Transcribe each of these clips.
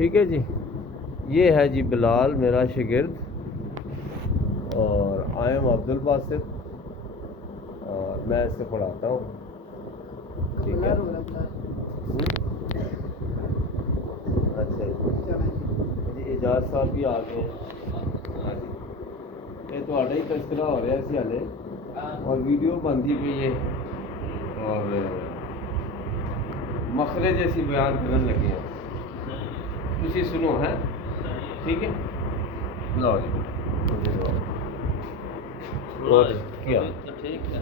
ٹھیک ہے جی. یہ ہے جی بلال میرا شاگرد اور آئی ایم عبد الباسط اور میں اس سے پڑھاتا ہوں. ٹھیک ہے. اچھا جی اعجاز صاحب بھی آ گئے ہیں. ہاں جی یہ تو ہی تذکرہ ہو رہا سی ہالے اور ویڈیو بنتی پئی ہے اور مخرج ایسی بیان کرنے لگے ہیں. تسی سنو ہے ٹھیک ہے. لو جی اور کیا ٹھیک ہے.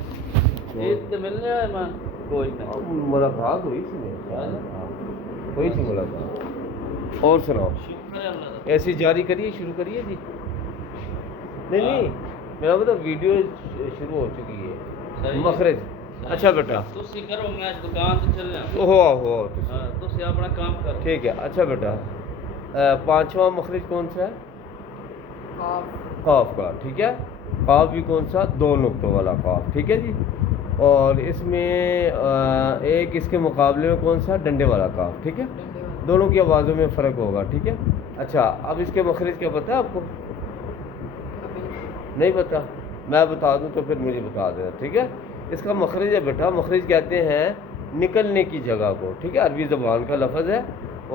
عید تو ملنے آئے میں کوئی نہیں ملاقات ہوئی سی ہوئی سی ملاقات. اور سناؤ شکر ہے اللہ کا. ایسی جاری کریے شروع کریے جی. نہیں میرا مطلب ویڈیو شروع ہو چکی ہے. مخرج اچھا بیٹا تسی کرو میں دکان تے چلیا ہو ہاں تسی اپنا کام کرو. ٹھیک ہے. اچھا بیٹا پانچواں مخرج کون سا ہے؟ قاف کا. ٹھیک ہے. قاف بھی کون سا؟ 2 نقطوں والا قاف. ٹھیک ہے جی. اور اس میں ایک اس کے مقابلے میں کون سا؟ ڈنڈے والا قاف. ٹھیک ہے. دونوں کی آوازوں میں فرق ہوگا. ٹھیک ہے. اچھا اب اس کے مخرج کیا پتہ ہے آپ کو؟ نہیں پتہ؟ میں بتا دوں تو پھر مجھے بتا دینا. ٹھیک ہے. اس کا مخرج ہے بیٹا، مخرج کہتے ہیں نکلنے کی جگہ کو. ٹھیک ہے. عربی زبان کا لفظ ہے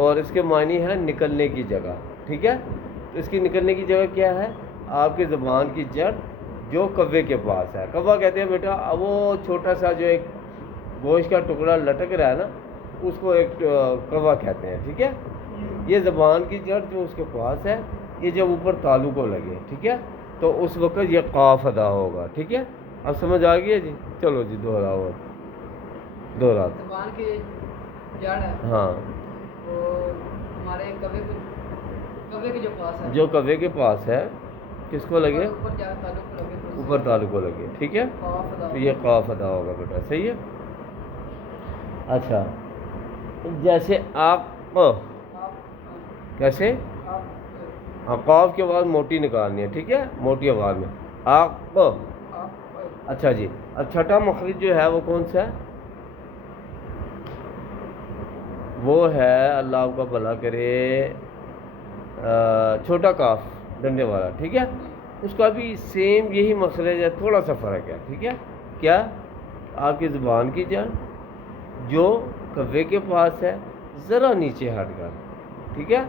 اور اس کے معنی ہے نکلنے کی جگہ. ٹھیک ہے. تو اس کی نکلنے کی جگہ کیا ہے؟ آپ کی زبان کی جڑ جو کوے کے پاس ہے. کوا کہتے ہیں بیٹا وہ چھوٹا سا جو ایک گوشت کا ٹکڑا لٹک رہا ہے نا اس کو ایک کوا کہتے ہیں. ٹھیک ہے. یہ زبان کی جڑ جو اس کے پاس ہے یہ جب اوپر تالو کو لگے ٹھیک ہے تو اس وقت یہ قاف ادا ہوگا. ٹھیک ہے. اب سمجھ آ گئی ہے جی. چلو جی دوہراؤ زبان کی جڑ ہے ہاں وہ ہمارے کوے کے جو پاس ہے جو کوے کے پاس ہے کس کو لگے؟ اوپر جا تعلق کو لگے اوپر تالو کو لگے. ٹھیک ہے. تو یہ قاف ادا ہوگا بیٹا. صحیح ہے. اچھا جیسے آپ کیسے قاف کی آواز موٹی نکالنی ہے. ٹھیک ہے. موٹی آواز میں آپ. اچھا جی. اب چھٹا مخرج جو ہے وہ کون سا ہے؟ وہ ہے اللہ آپ کا بھلا کرے چھوٹا کاف ڈنڈے والا. ٹھیک ہے. اس کا بھی سیم یہی مخرج ہے، تھوڑا سا فرق ہے. ٹھیک ہے. کیا؟ آپ کی زبان کی جڑ جو کوے کے پاس ہے ذرا نیچے ہٹ کر. ٹھیک ہے.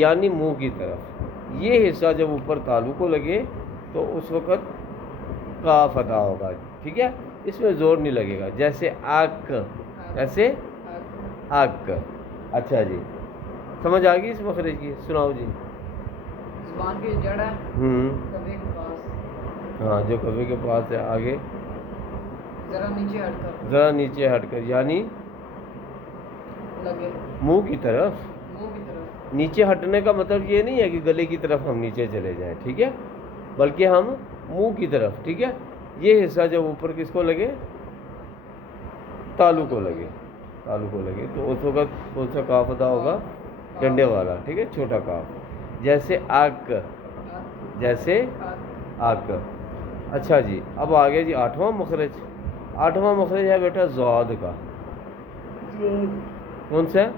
یعنی منہ کی طرف یہ حصہ جب اوپر تالو کو لگے تو اس وقت قاف ادا ہوگا. ٹھیک ہے. اس میں زور نہیں لگے گا. جیسے آک. ایسے آک. اچھا جی سمجھ آ گئی اس مخرج کی؟ سناؤ جی. زبان کی جڑ ہے کوے کے پاس. ہاں جو کوے کے پاس ہے. آگے ذرا نیچے ہٹ کر یعنی لگے منہ کی طرف. منہ کی طرف. نیچے ہٹنے کا مطلب یہ نہیں ہے کہ گلے کی طرف ہم نیچے چلے جائیں. ٹھیک ہے. بلکہ ہم منہ کی طرف. ٹھیک ہے. یہ حصہ جب اوپر کس کو لگے؟ تالو کو لگے. تالو کو لگے تو اس وقت کون سا قاف ادا ہوگا؟ ڈنڈے والا. ٹھیک ہے. چھوٹا قاف. جیسے آک. جیسے آک. اچھا جی اب آگے جی 8واں مخرج. 8واں مخرج ہے بیٹا ضاد کا. کون سا ہے؟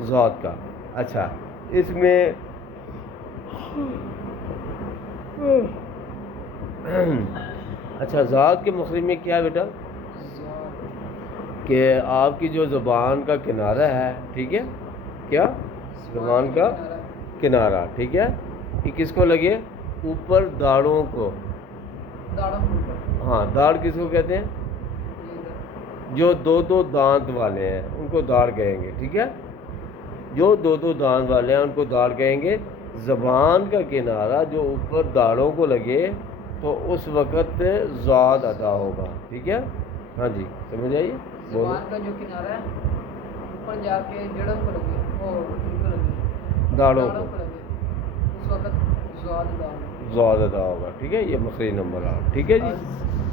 ضاد کا. اچھا اس میں اچھا ضاد کے مخرج میں کیا ہے بیٹا کہ آپ کی جو زبان کا کنارہ ہے. ٹھیک ہے. کیا؟ زبان کا کنارہ. ٹھیک ہے. یہ کس کو لگے؟ اوپر داڑوں کو. ہاں داڑ کس کو کہتے ہیں؟ جو 2 دانت والے ہیں ان کو داڑ کہیں گے. ٹھیک ہے. جو 2 دانت والے ہیں ان کو داڑ کہیں گے. زبان کا کنارہ جو اوپر داڑوں کو لگے تو اس وقت ضاد ادا ہوگا. ٹھیک ہے. ہاں جی سمجھ آئیے. زبان کا جو کنارہ ہے اوپر جا کے جڑوں کو لگے داڑوں کو لگے اس وقت ضاد ادا ہوگا. ٹھیک ہے. یہ مخرج نمبر 8. ٹھیک ہے جی.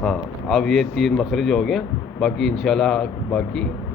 ہاں اب یہ 3 مخرج ہو گئے. باقی انشاءاللہ باقی